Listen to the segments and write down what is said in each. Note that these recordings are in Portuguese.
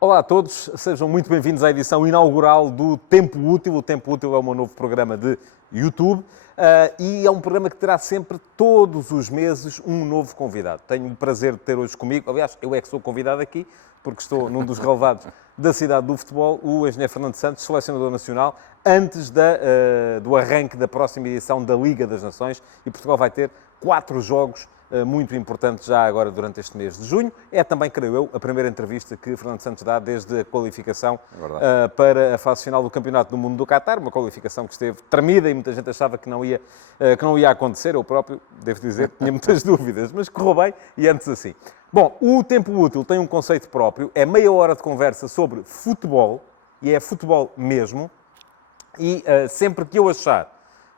Olá a todos, sejam muito bem-vindos à edição inaugural do Tempo Útil. O Tempo Útil é o meu novo programa de YouTube e é um programa que terá sempre, todos os meses, um novo convidado. Tenho o prazer de ter hoje comigo, aliás, eu é que sou convidado aqui, porque estou num dos relevados da cidade do futebol, o engenheiro Fernando Santos, selecionador nacional, antes do arranque da próxima edição da Liga das Nações, e Portugal vai ter 4 jogos muito importante já agora durante este mês de junho. É também, creio eu, a primeira entrevista que Fernando Santos dá desde a qualificação para a fase final do Campeonato do Mundo do Qatar, uma qualificação que esteve tremida e muita gente achava que não ia acontecer. Eu próprio, devo dizer, tinha muitas dúvidas, mas correu bem e antes assim. Bom, o Tempo Útil tem um conceito próprio, é meia hora de conversa sobre futebol, e é futebol mesmo, e sempre que eu achar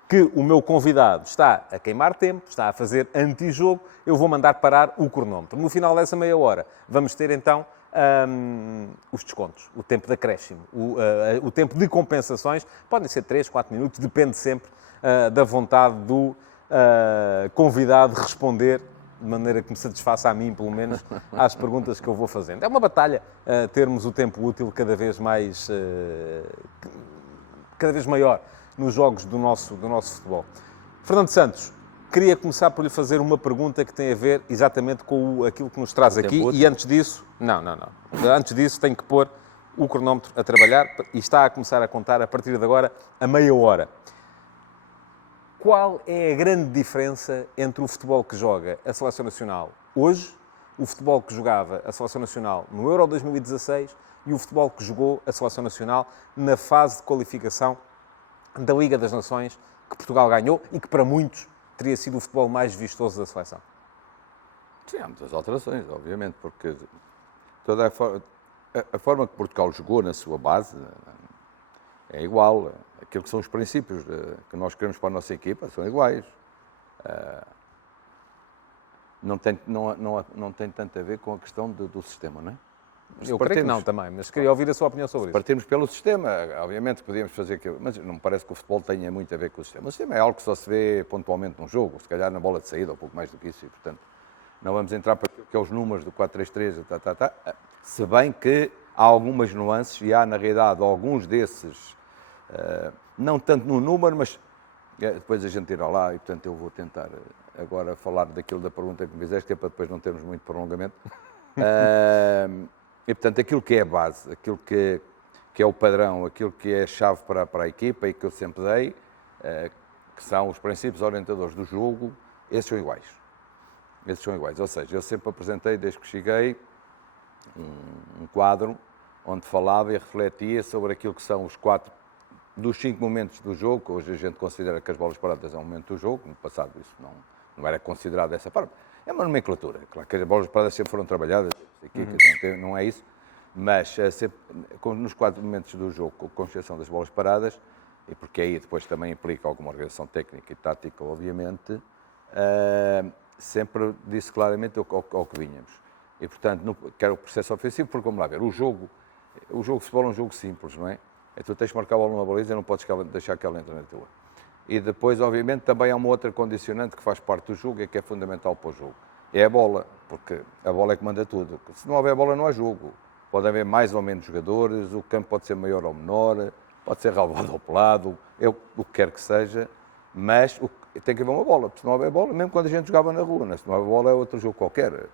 que o meu convidado está a queimar tempo, está a fazer antijogo, eu vou mandar parar o cronómetro. No final dessa meia hora, vamos ter então os descontos, o tempo de acréscimo, o tempo de compensações. Podem ser 3, 4 minutos, depende sempre da vontade do convidado responder de maneira que me satisfaça a mim, pelo menos, às perguntas que eu vou fazendo. É uma batalha termos o tempo útil cada vez maior nos jogos do nosso futebol. Fernando Santos, queria começar por lhe fazer uma pergunta que tem a ver exatamente com aquilo que nos traz aqui. E antes disso... Não. Antes disso, tenho que pôr o cronómetro a trabalhar e está a começar a contar, a partir de agora, a meia hora. Qual é a grande diferença entre o futebol que joga a Seleção Nacional hoje, o futebol que jogava a Seleção Nacional no Euro 2016 e o futebol que jogou a Seleção Nacional na fase de qualificação da Liga das Nações, que Portugal ganhou e que para muitos teria sido o futebol mais vistoso da seleção? Sim, há muitas alterações, obviamente, porque toda a forma que Portugal jogou na sua base é igual. Aquilo que são os princípios que nós queremos para a nossa equipa são iguais. Não tem tanto a ver com a questão do sistema, não é? Eu creio que não também, mas queria ouvir a sua opinião sobre isso. Partimos pelo sistema, obviamente podíamos fazer aquilo, mas não me parece que o futebol tenha muito a ver com o sistema. O sistema é algo que só se vê pontualmente num jogo, se calhar na bola de saída, ou pouco mais do que isso, e portanto não vamos entrar para aquilo que é os números do 4-3-3, se bem que há algumas nuances e há na realidade alguns desses, não tanto no número, mas depois a gente irá lá e portanto eu vou tentar agora falar daquilo da pergunta que me fizeste, que é para depois não termos muito prolongamento. E, portanto, aquilo que é a base, aquilo que é o padrão, aquilo que é a chave para a equipa e que eu sempre dei, que são os princípios orientadores do jogo, esses são iguais. Esses são iguais. Ou seja, eu sempre apresentei, desde que cheguei, um quadro onde falava e refletia sobre aquilo que são os 4 dos 5 momentos do jogo, que hoje a gente considera que as bolas paradas é um momento do jogo, no passado isso não era considerado dessa forma. É uma nomenclatura, claro que as bolas paradas sempre foram trabalhadas, não é isso, mas sempre, nos 4 momentos do jogo, com exceção das bolas paradas, e porque aí depois também implica alguma organização técnica e tática, obviamente, sempre disse claramente ao que vinhamos. E, portanto, quero o processo ofensivo, porque vamos lá ver, o jogo de futebol é um jogo simples, não é? Tu tens de marcar a bola numa baliza e não podes deixar que ela entre na tua. E depois, obviamente, também há uma outra condicionante que faz parte do jogo e que é fundamental para o jogo. É a bola, porque a bola é que manda tudo. Se não houver bola, não há jogo. Pode haver mais ou menos jogadores, o campo pode ser maior ou menor, pode ser relevado ou pelado, o que quer que seja, mas tem que haver uma bola, porque se não houver bola, mesmo quando a gente jogava na rua, né? Se não houver bola é outro jogo qualquer.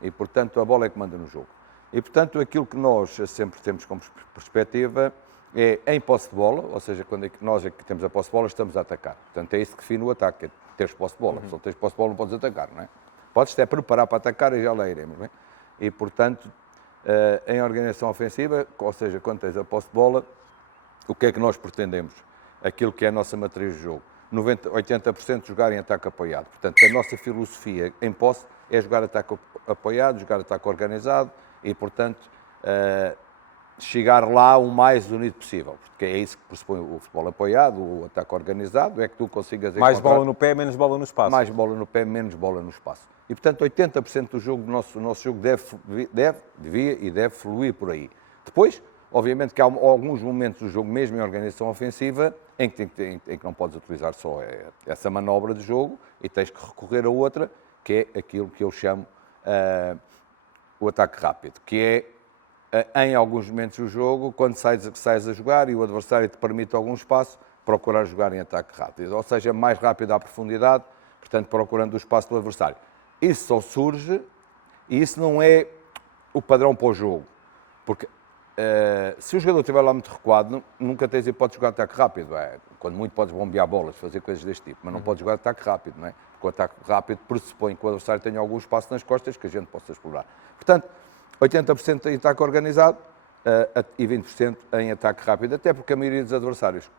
E, portanto, a bola é que manda no jogo. E, portanto, aquilo que nós sempre temos como perspectiva é em posse de bola, ou seja, quando nós aqui temos a posse de bola, estamos a atacar. Portanto, é isso que define o ataque, é teres posse de bola. Se não tens posse de bola, não podes atacar, não é? Podes até preparar para atacar e já lá iremos, não é? E, portanto, em organização ofensiva, ou seja, quando tens a posse de bola, o que é que nós pretendemos? Aquilo que é a nossa matriz de jogo. 80% jogar em ataque apoiado. Portanto, a nossa filosofia em posse é jogar ataque apoiado, jogar ataque organizado e, portanto, chegar lá o mais unido possível, porque é isso que pressupõe o futebol apoiado, o ataque organizado, é que tu consigas encontrar... Mais bola no pé, menos bola no espaço. Mais bola no pé, menos bola no espaço. E, portanto, 80% do jogo, do nosso jogo devia e deve fluir por aí. Depois, obviamente que há alguns momentos do jogo, mesmo em organização ofensiva, em que não podes utilizar só essa manobra de jogo e tens que recorrer a outra, que é aquilo que eu chamo o ataque rápido, que é, em alguns momentos do jogo, quando sais a jogar e o adversário te permite algum espaço, procurar jogar em ataque rápido, ou seja, mais rápido à profundidade, portanto, procurando o espaço do adversário. Isso só surge, e isso não é o padrão para o jogo, porque se o jogador estiver lá muito recuado, nunca tens hipótese de jogar ataque rápido. Quando muito podes bombear bolas, fazer coisas deste tipo, mas não podes jogar ataque rápido, não é? Porque o ataque rápido pressupõe que o adversário tenha algum espaço nas costas que a gente possa explorar. Portanto, 80% em ataque organizado e 20% em ataque rápido, até porque a maioria dos adversários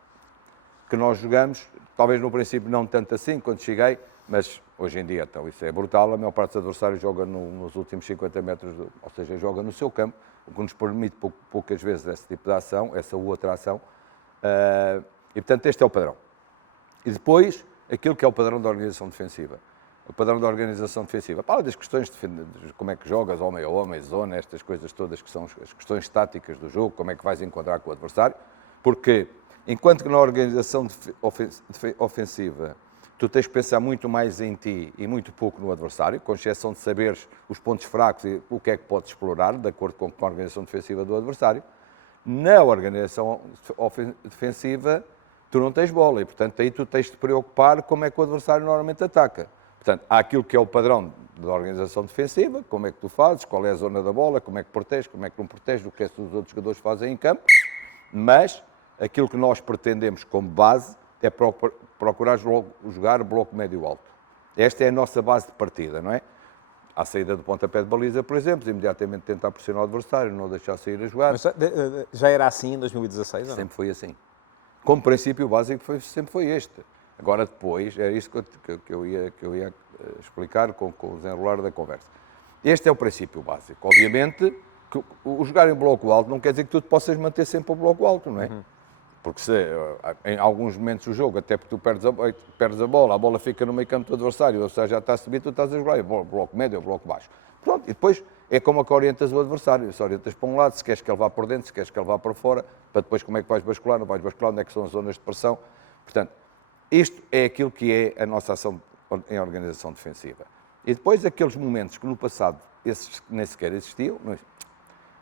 que nós jogamos, talvez no princípio não tanto assim, quando cheguei, mas hoje em dia, então, isso é brutal, a maior parte dos adversários joga nos últimos 50 metros, ou seja, joga no seu campo, o que nos permite poucas vezes esse tipo de ação, essa outra ação, e portanto este é o padrão. E depois, aquilo que é o padrão da organização defensiva. O padrão da organização defensiva, para além das questões de como é que jogas, homem a homem, zona, estas coisas todas que são as questões táticas do jogo, como é que vais encontrar com o adversário, porque enquanto que na organização ofensiva tu tens que pensar muito mais em ti e muito pouco no adversário, com exceção de saberes os pontos fracos e o que é que podes explorar, de acordo com a organização defensiva do adversário, na organização defensiva tu não tens bola e, portanto, aí tu tens de te preocupar como é que o adversário normalmente ataca. Portanto, há aquilo que é o padrão da organização defensiva, como é que tu fazes, qual é a zona da bola, como é que proteges, como é que não proteges, o que é que os outros jogadores fazem em campo, mas aquilo que nós pretendemos como base é procurar jogar bloco médio-alto. Esta é a nossa base de partida, não é? À saída do pontapé de baliza, por exemplo, imediatamente tentar pressionar o adversário, não deixar sair a jogar. Mas já era assim em 2016? Sempre foi assim. Como princípio básico sempre foi este. Agora depois, é isso que eu ia explicar com o desenrolar da conversa. Este é o princípio básico. Obviamente, que o jogar em bloco alto não quer dizer que tu te possas manter sempre o bloco alto, não é? Porque se, em alguns momentos do jogo, até porque tu perdes a bola fica no meio campo do adversário, ou seja, já está a subir, tu estás a jogar bloco médio ou bloco baixo. Pronto, e depois é como que orientas o adversário. Se orientas para um lado, se queres que ele vá por dentro, se queres que ele vá para fora, para depois como é que vais bascular, não vais bascular, onde é que são as zonas de pressão. Portanto, isto é aquilo que é a nossa ação em organização defensiva. E depois aqueles momentos que no passado esses nem sequer existiam,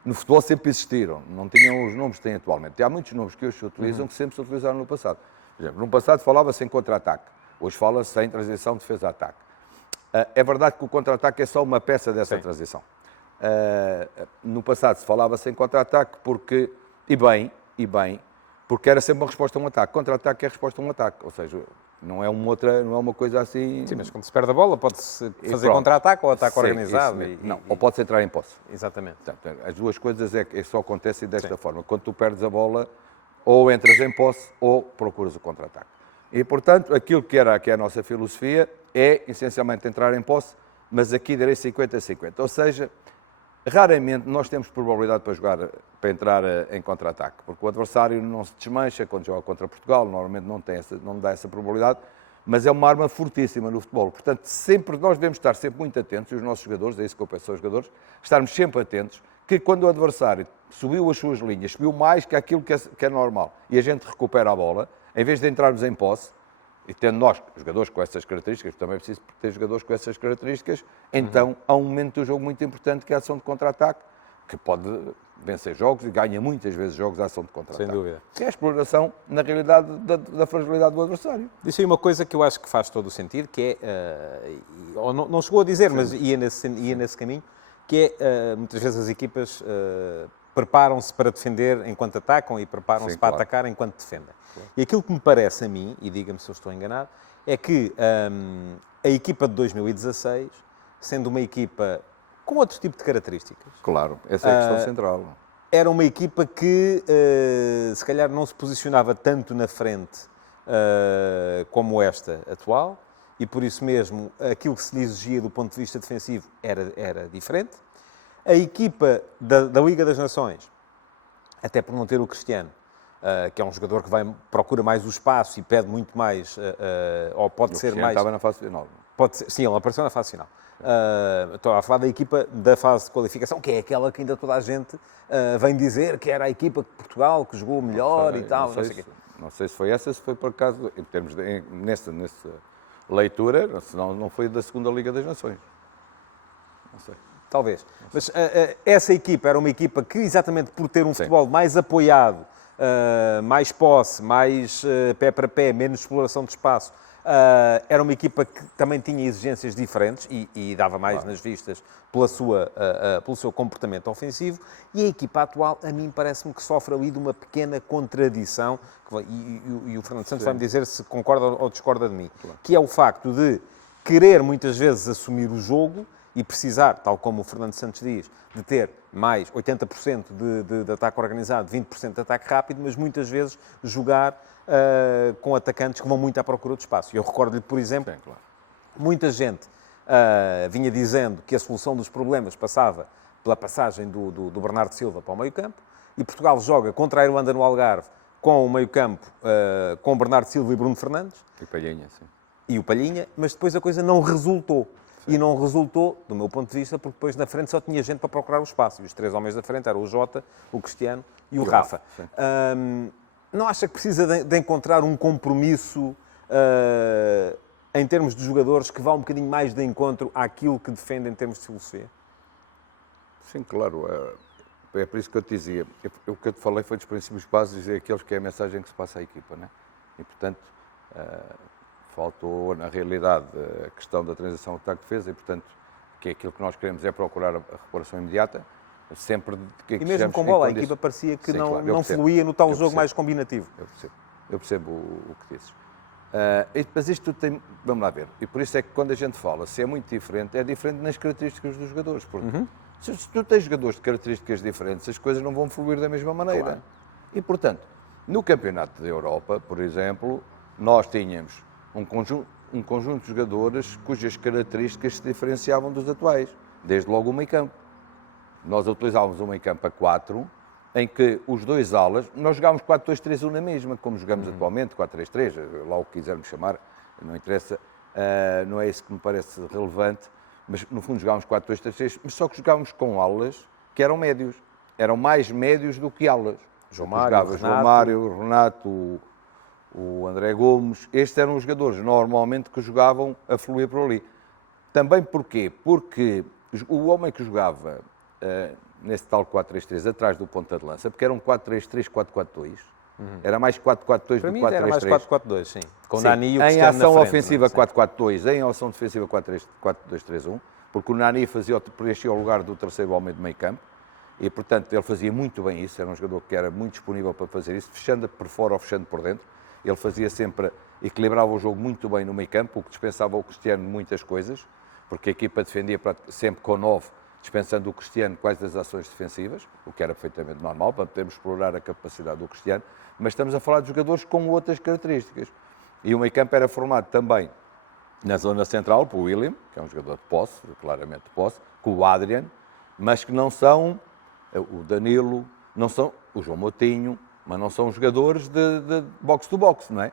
no futebol sempre existiram, não tinham os nomes que têm atualmente. E há muitos nomes que hoje se utilizam que sempre se utilizaram no passado. Por exemplo, no passado falava-se em contra-ataque, hoje fala-se em transição defesa-ataque. É verdade que o contra-ataque é só uma peça dessa transição. No passado se falava-se em contra-ataque porque, e bem, porque era sempre uma resposta a um ataque. Contra-ataque é resposta a um ataque, ou seja, não é uma coisa assim... Sim, mas quando se perde a bola pode-se fazer contra-ataque ou ataque organizado. Não, ou pode-se entrar em posse. Exatamente. Portanto, as duas coisas só acontecem desta forma. Quando tu perdes a bola, ou entras em posse ou procuras o contra-ataque. E, portanto, aquilo que é a nossa filosofia é, essencialmente, entrar em posse, mas aqui darei 50-50. Ou seja, raramente nós temos probabilidade para entrar em contra-ataque, porque o adversário não se desmancha quando joga contra Portugal, normalmente não dá essa probabilidade, mas é uma arma fortíssima no futebol. Portanto, nós devemos estar sempre muito atentos, e os nossos jogadores, é isso que eu peço aos jogadores, estarmos sempre atentos, que quando o adversário subiu as suas linhas, subiu mais que aquilo que é normal, e a gente recupera a bola, em vez de entrarmos em posse, e tendo nós jogadores com essas características, também é preciso ter jogadores com essas características, então há um momento do jogo muito importante que é a ação de contra-ataque, que pode vencer jogos e ganha muitas vezes jogos à ação de contra-ataque. Sem dúvida. Que é a exploração, na realidade, da fragilidade do adversário. Disse aí uma coisa que eu acho que faz todo o sentido, que é, ou não chegou a dizer, mas ia nesse caminho, que é, muitas vezes as equipas preparam-se para defender enquanto atacam e preparam-se para atacar enquanto defendem. Claro. E aquilo que me parece a mim, e diga-me se eu estou enganado, é que a equipa de 2016, sendo uma equipa com outro tipo de características... Claro, essa é a questão central. Era uma equipa que, se calhar, não se posicionava tanto na frente como esta atual, e por isso mesmo aquilo que se lhe exigia do ponto de vista defensivo era diferente. A equipa da Liga das Nações, até por não ter o Cristiano, que é um jogador que procura mais o espaço e pede muito mais, ou pode ser mais... estava na fase final. Sim, ele apareceu na fase final. Estou a falar da equipa da fase de qualificação, que é aquela que ainda toda a gente vem dizer que era a equipa de Portugal que jogou melhor e tal. Não sei se foi essa, se foi por acaso, em termos leitura, senão não foi da segunda Liga das Nações. Não sei. Talvez. Mas essa equipa era uma equipa que, exatamente por ter um futebol mais apoiado, mais posse, mais pé para pé, menos exploração de espaço, era uma equipa que também tinha exigências diferentes e dava mais nas vistas pelo seu comportamento ofensivo. E a equipa atual, a mim, parece-me que sofre ali de uma pequena contradição, e o Fernando Santos vai-me dizer se concorda ou discorda de mim, que é o facto de querer muitas vezes assumir o jogo e precisar, tal como o Fernando Santos diz, de ter mais 80% de ataque organizado, 20% de ataque rápido, mas muitas vezes jogar com atacantes que vão muito à procura de espaço. Eu recordo-lhe, por exemplo, muita gente vinha dizendo que a solução dos problemas passava pela passagem do Bernardo Silva para o meio-campo, e Portugal joga contra a Irlanda no Algarve com o meio-campo com Bernardo Silva e Bruno Fernandes. E Palhinha, sim. E o Palhinha, mas depois a coisa não resultou. Sim. E não resultou, do meu ponto de vista, porque depois na frente só tinha gente para procurar o espaço. E os 3 homens da frente eram o Jota, o Cristiano e o Rafa. Não acha que precisa de encontrar um compromisso em termos de jogadores que vá um bocadinho mais de encontro àquilo que defende em termos de filosofia? Sim, claro. É por isso que eu te dizia. O que eu te falei foi dos princípios básicos e aqueles que é a mensagem que se passa à equipa, né? E, portanto, faltou, na realidade, a questão da transição ataque-defesa e, portanto, que é aquilo que nós queremos é procurar a recuperação imediata, sempre que e mesmo com bola, a equipa parecia que não fluía no tal jogo mais combinativo. Eu percebo o que dizes. Mas isto tudo tem... Vamos lá ver. E por isso é que quando a gente fala, se é muito diferente, é diferente nas características dos jogadores. Porque se tu tens jogadores de características diferentes, as coisas não vão fluir da mesma maneira. Claro. E, portanto, no Campeonato da Europa, por exemplo, nós tínhamos um conjunto de jogadores cujas características se diferenciavam dos atuais, desde logo o meio-campo. Nós utilizávamos um meio-campo a 4, em que os dois alas, nós jogávamos 4-2-3-1 na mesma, como jogamos atualmente, 4-3-3, lá o que quisermos chamar, não interessa, não é isso que me parece relevante, mas no fundo jogávamos 4-2-3-3, mas só que jogávamos com alas que eram médios, eram mais médios do que alas. João Mário, Renato, o André Gomes, estes eram os jogadores normalmente que jogavam a fluir por ali. Também porquê? Porque o homem que jogava nesse tal 4-3-3 atrás do ponta de lança, porque era um 4-3-3, 4-4-2, era mais 4-4-2 do que 4-3-3. Era mais 4-4-2, sim. Com Nani e o Cristiano na frente. Em ação ofensiva 4-4-2, em ação defensiva 4-2-3-1, porque o Nani preenchia o lugar do terceiro homem de meio campo, e portanto ele fazia muito bem isso, era um jogador que era muito disponível para fazer isso, fechando por fora ou fechando por dentro. Ele fazia sempre, equilibrava o jogo muito bem no meio campo, o que dispensava ao Cristiano muitas coisas, porque a equipa defendia sempre com 9, dispensando o Cristiano quais das ações defensivas, o que era perfeitamente normal, para podermos explorar a capacidade do Cristiano, mas estamos a falar de jogadores com outras características. E o meio campo era formado também na zona central, por William, que é um jogador de posse, claramente de posse, com o Adrian, mas que não são o Danilo, não são o João Moutinho, mas não são jogadores de box-to-box, não é?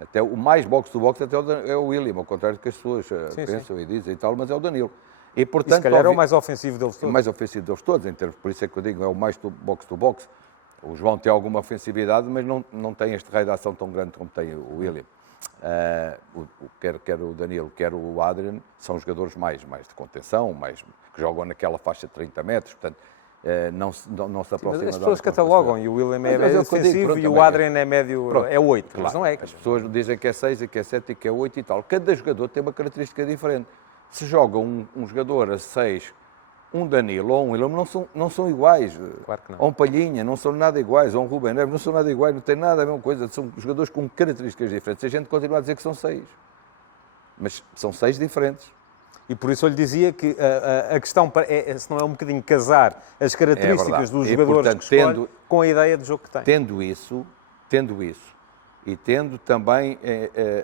Até o mais box-to-box até é o William, ao contrário do que as pessoas pensam e dizem e tal, mas é o Danilo. E, portanto, se calhar é o mais ofensivo deles todos. O mais ofensivo deles todos, em termos, por isso é que eu digo, é o mais box-to-box. O João tem alguma ofensividade, mas não tem este raio de ação tão grande como tem o William. Quer o Danilo, quer o Adrian, são jogadores mais de contenção, que jogam naquela faixa de 30 metros, portanto, não se aproxima. As pessoas catalogam e o William é médio defensivo e o Adrian é médio, é 8, claro. Mas não é. As pessoas dizem que é 6, e que é 7 e que é 8 e tal. Cada jogador tem uma característica diferente. Se joga um jogador a 6, um Danilo ou um William, não são iguais. Claro que não. Ou um Palhinha, não são nada iguais. Ou um Rubem Neves, não são nada iguais. Não tem nada a mesma coisa. São jogadores com características diferentes. A gente continua a dizer que são 6. Mas são 6 diferentes. E por isso eu lhe dizia que a questão se não é um bocadinho casar as características dos jogadores, portanto, que escolhe com a ideia de jogo que tem. Tendo isso, e tendo também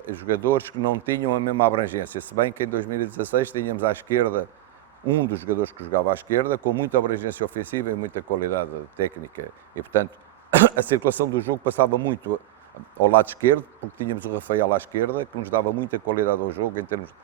jogadores que não tinham a mesma abrangência, se bem que em 2016 tínhamos à esquerda um dos jogadores que jogava à esquerda, com muita abrangência ofensiva e muita qualidade técnica. E, portanto, a circulação do jogo passava muito ao lado esquerdo, porque tínhamos o Rafael à esquerda, que nos dava muita qualidade ao jogo em termos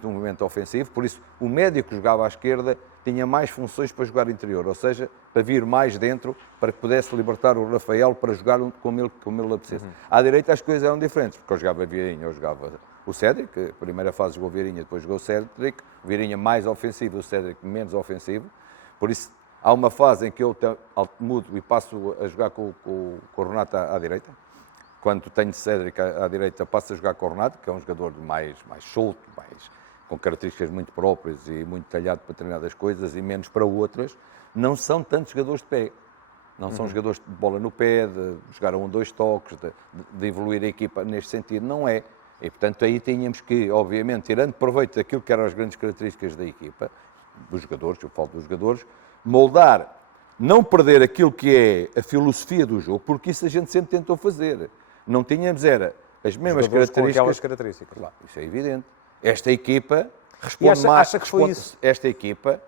de movimento ofensivo. Por isso, o médio que jogava à esquerda tinha mais funções para jogar interior, ou seja, para vir mais dentro, para que pudesse libertar o Rafael para jogar como ele apetecesse. À direita as coisas eram diferentes, porque eu jogava Vieirinho, eu jogava o Cédric, a primeira fase jogou o Vieirinha, depois jogou o Cédric, o Vieirinha mais ofensivo, o Cédric menos ofensivo, por isso há uma fase em que eu mudo e passo a jogar com o Renato à direita. Quando tenho Cédric à direita, passo a jogar com o Renato, que é um jogador mais solto, com características muito próprias e muito talhado para determinadas coisas e menos para outras. Não são tantos jogadores de pé. Não são jogadores de bola no pé, de jogar a 1, 2 toques, de evoluir a equipa neste sentido. Não é. E, portanto, aí tínhamos que, obviamente, tirando proveito daquilo que eram as grandes características da equipa, dos jogadores, eu falo dos jogadores, moldar, não perder aquilo que é a filosofia do jogo, porque isso a gente sempre tentou fazer. Não tínhamos, era as mesmas características. Claro, isso é evidente. Esta equipa responde mais. Acha que foi isso? Esta equipa,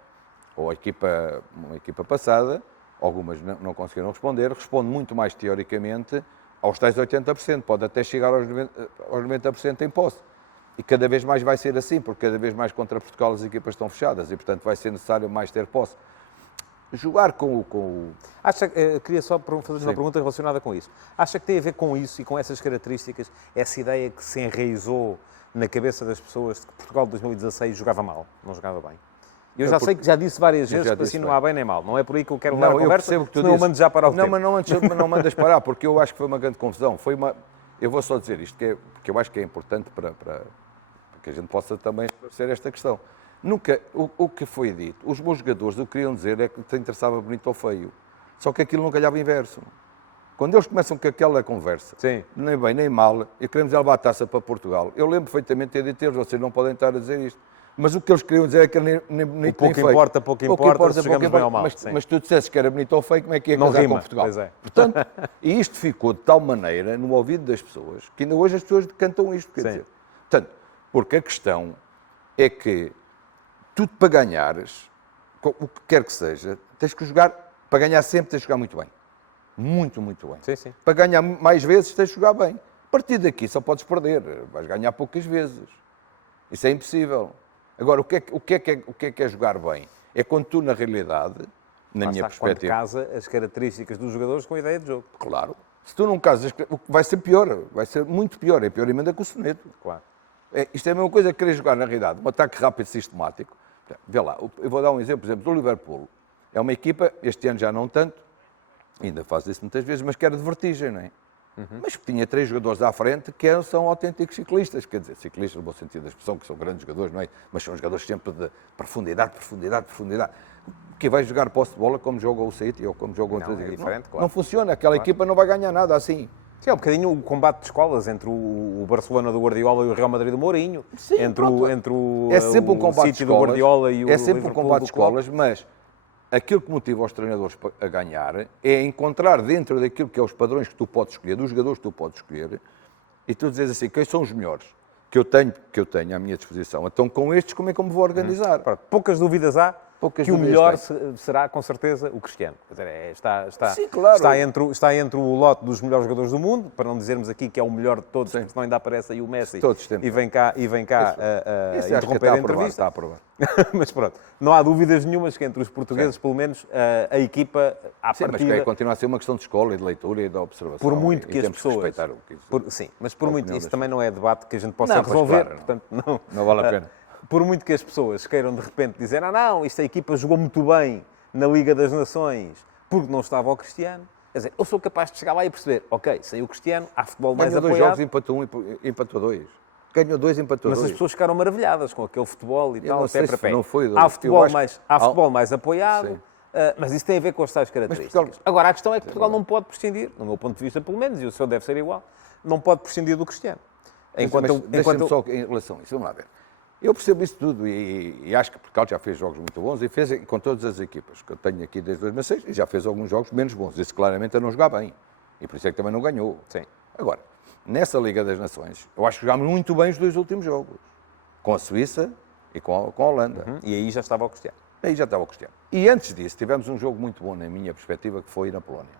ou uma equipa passada, algumas não conseguiram responder, responde muito mais teoricamente aos tais 80%, pode até chegar aos 90% em posse. E cada vez mais vai ser assim, porque cada vez mais contra Portugal as equipas estão fechadas e, portanto, vai ser necessário mais ter posse. Jogar com o... Queria só fazer uma pergunta relacionada com isso. Acha que tem a ver com isso e com essas características, essa ideia que se enraizou na cabeça das pessoas de que Portugal de 2016 jogava mal, não jogava bem? Eu sei que já disse várias vezes que assim não há bem nem mal. Não é por aí que eu quero levar a conversa, senão eu mando já parar o tempo. Mas não mandas parar, porque eu acho que foi uma grande confusão. Eu vou só dizer isto, porque eu acho que é importante para que a gente possa também esclarecer esta questão. Nunca, o que foi dito, os meus jogadores o que queriam dizer é que te interessava bonito ou feio. Só que aquilo não calhava inverso. Quando eles começam com aquela conversa, sim, nem bem nem mal, e queremos levar a taça para Portugal, eu lembro perfeitamente de ter dito, vocês não podem estar a dizer isto. Mas o que eles queriam dizer é que era nem bonito nem feio. Pouco importa, se chegamos bem ou mal. Mas tu dissesses que era bonito ou feio, como é que ia casar com Portugal? Pois é. Portanto, e isto ficou de tal maneira no ouvido das pessoas, que ainda hoje as pessoas cantam isto, quer dizer. Portanto, porque a questão é que tudo para ganhares, o que quer que seja, tens que jogar, para ganhar sempre tens que jogar muito bem. Muito, muito bem. Sim, sim. Para ganhar mais vezes tens que jogar bem. A partir daqui só podes perder, vais ganhar poucas vezes. Isso é impossível. Agora, o que é jogar bem? É quando tu, na realidade, na minha perspectiva... Quando casa as características dos jogadores com a ideia de jogo. Claro. Se tu não casas, vai ser pior, vai ser muito pior. É pior emenda que o soneto. Claro. Isto é a mesma coisa que querer jogar, na realidade, um ataque rápido e sistemático. Vê lá, eu vou dar um exemplo, por exemplo, do Liverpool. É uma equipa, este ano já não tanto, ainda faz isso muitas vezes, mas que era de vertigem, não é? Mas que tinha 3 jogadores à frente que são autênticos ciclistas, quer dizer, ciclistas no bom sentido da expressão, que são grandes jogadores, não é? Mas são jogadores sempre de profundidade. Que vai jogar posse de bola como joga o City ou como joga outras equipes. Diferente, claro. Não funciona, aquela equipa não vai ganhar nada assim. Sim, é um bocadinho o combate de escolas entre o Barcelona do Guardiola e o Real Madrid do Mourinho. Sim, entre o é sempre um combate City do Guardiola e o É sempre Liverpool um combate de do Klopp. escolas, mas aquilo que motiva os treinadores a ganhar é encontrar dentro daquilo que é os padrões que tu podes escolher, dos jogadores que tu podes escolher, e tu dizes assim, quem são os melhores que eu tenho à minha disposição? Então com estes como é que eu me vou organizar? Poucas dúvidas há que o melhor será, com certeza, o Cristiano. Quer dizer, Sim, claro. está entre o lote dos melhores jogadores do mundo, para não dizermos aqui que é o melhor de todos, sim, senão ainda aparece aí o Messi e vem cá Esse interromper a entrevista. Está a provar. Mas pronto, não há dúvidas nenhumas que entre os portugueses, pelo menos, a equipa, à partida... Mas continua a ser uma questão de escola e de leitura e de observação. Por muito que as pessoas... Sim, mas por muito... Isso também não é debate que a gente possa resolver. Claro, portanto, não vale a pena. Por muito que as pessoas queiram de repente dizer não, esta equipa jogou muito bem na Liga das Nações porque não estava o Cristiano. Quer dizer, eu sou capaz de chegar lá e perceber, ok, sem o Cristiano, há futebol mais apoiado. Ganhou 2 jogos, empatou 2. Ganhou 2, empatou 2. Mas as pessoas ficaram maravilhadas com aquele futebol e tal, pé para pé. Não foi, há futebol mais apoiado, mas isso tem a ver com as tais características. Agora, a questão é que Portugal não pode prescindir, no meu ponto de vista pelo menos, e o seu deve ser igual, não pode prescindir do Cristiano. Deixa-me só em relação a isso, vamos lá ver. Eu percebo isso tudo e acho que Portugal já fez jogos muito bons e fez com todas as equipas que eu tenho aqui desde 2006 e já fez alguns jogos menos bons. Isso claramente a não jogar bem. E por isso é que também não ganhou. Sim. Agora, nessa Liga das Nações, eu acho que jogámos muito bem os 2 últimos jogos. Com a Suíça e com a Holanda. E aí já estava o Cristiano. Aí já estava o Cristiano. E antes disso, tivemos um jogo muito bom, na minha perspectiva, que foi na Polónia.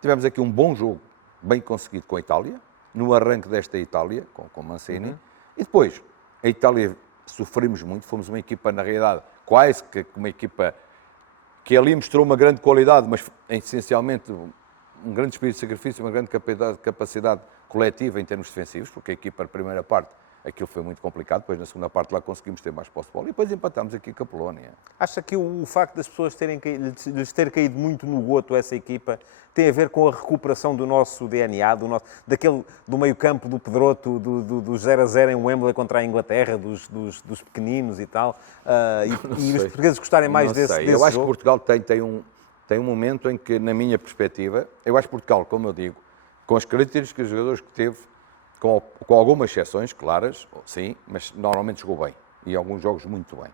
Tivemos aqui um bom jogo, bem conseguido com a Itália, no arranque desta Itália, com Mancini. E depois, a Itália... Sofrimos muito, fomos uma equipa, na realidade, quase que uma equipa que ali mostrou uma grande qualidade, mas essencialmente um grande espírito de sacrifício, uma grande capacidade coletiva em termos defensivos, porque a equipa, na primeira parte, aquilo foi muito complicado, depois na segunda parte lá conseguimos ter mais posse de bola e depois empatámos aqui com a Polónia. Acha que o facto das pessoas lhes ter caído muito no goto essa equipa tem a ver com a recuperação do nosso DNA, do meio-campo do Pedroto, do 0-0 em Wembley contra a Inglaterra, dos pequeninos e tal, e os portugueses gostarem mais desse jogo? Eu acho que Portugal tem um momento em que, na minha perspectiva, eu acho que Portugal, como eu digo, com as características dos jogadores que teve, com algumas exceções claras, sim, mas normalmente jogou bem. E alguns jogos muito bem.